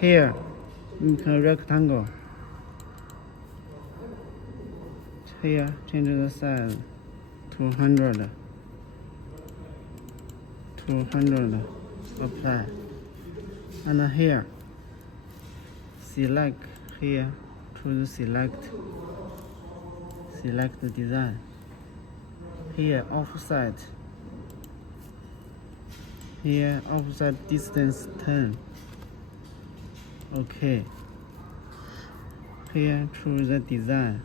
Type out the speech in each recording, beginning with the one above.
Here, rectangle. Here, change the size. 200. 200. Apply. And here, select here. Choose select. Select the design. Here, offset. Here, offset distance 10. Okay. Here, choose the design.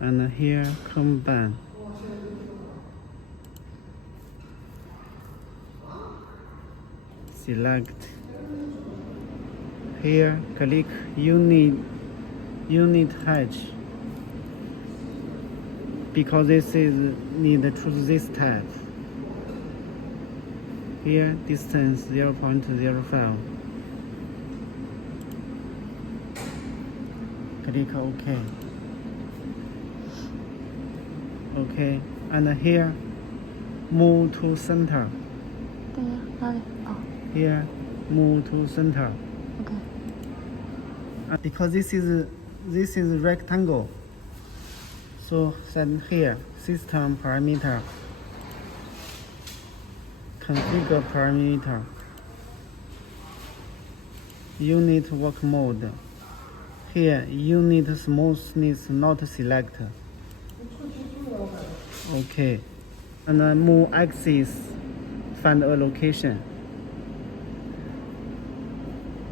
And here, combine. Select. Here, click unit height. Because this is need to choose this type. Here, distance 0.05. Click OK. OK. And here, move to center. Here, move to center. Okay. Because this is rectangle. So set here, system parameter. Configure parameter. Unit work mode. Here, unit smoothness not select. Okay. And then move axis, find a location.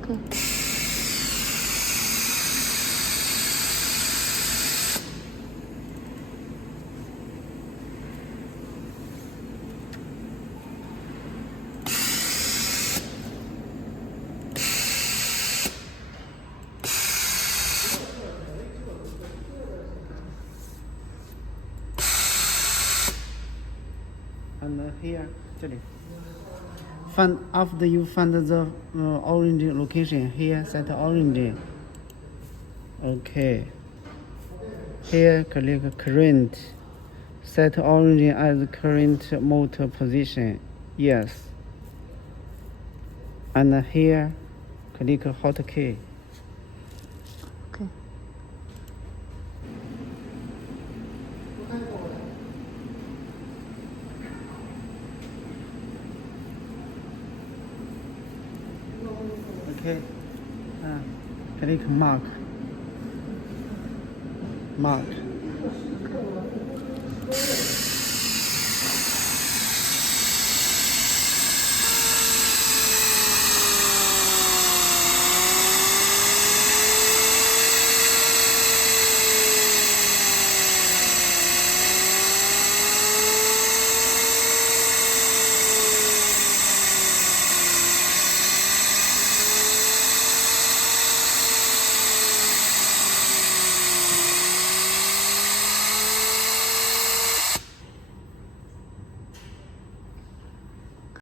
Okay. And here, 这里. After you find the orange location, here set orange. Okay. Here click current. Set orange as current motor position. Yes. And here click hotkey. Okay. Okay. Click mark. Mark.